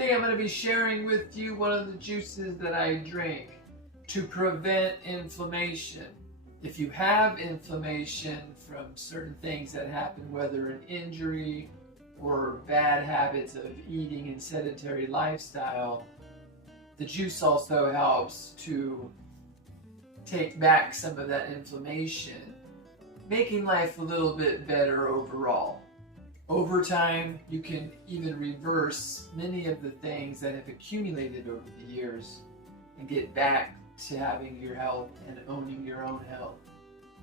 Today I'm going to be sharing with you one of the juices that I drink to prevent inflammation. If you have inflammation from certain things that happen, whether an injury or bad habits of eating and sedentary lifestyle, the juice also helps to take back some of that inflammation, making life a little bit better overall. Over time, you can even reverse many of the things that have accumulated over the years and get back to having your health and owning your own health.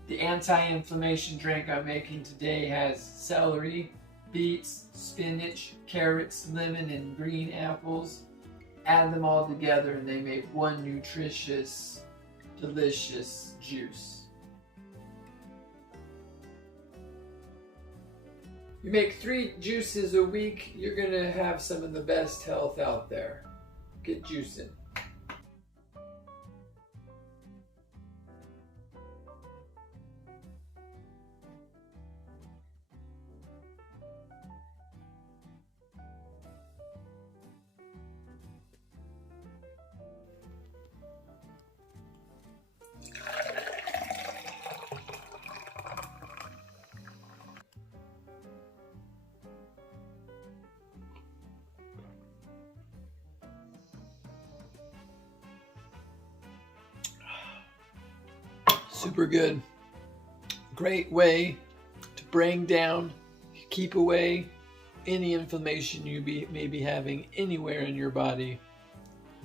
The anti-inflammation drink I'm making today has celery, beets, spinach, carrots, lemon, and green apples. Add them all together and they make one nutritious, delicious juice. You make 3 juices a week, you're going to have some of the best health out there. Get juicing. Super good. Great way to bring down, keep away any inflammation you may be having anywhere in your body,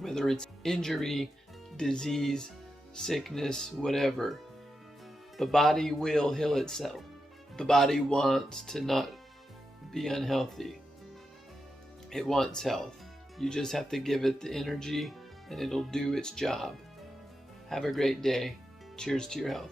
whether it's injury, disease, sickness, whatever. The body will heal itself. The body wants to not be unhealthy. It wants health. You just have to give it the energy and it'll do its job. Have a great day. Cheers to your health.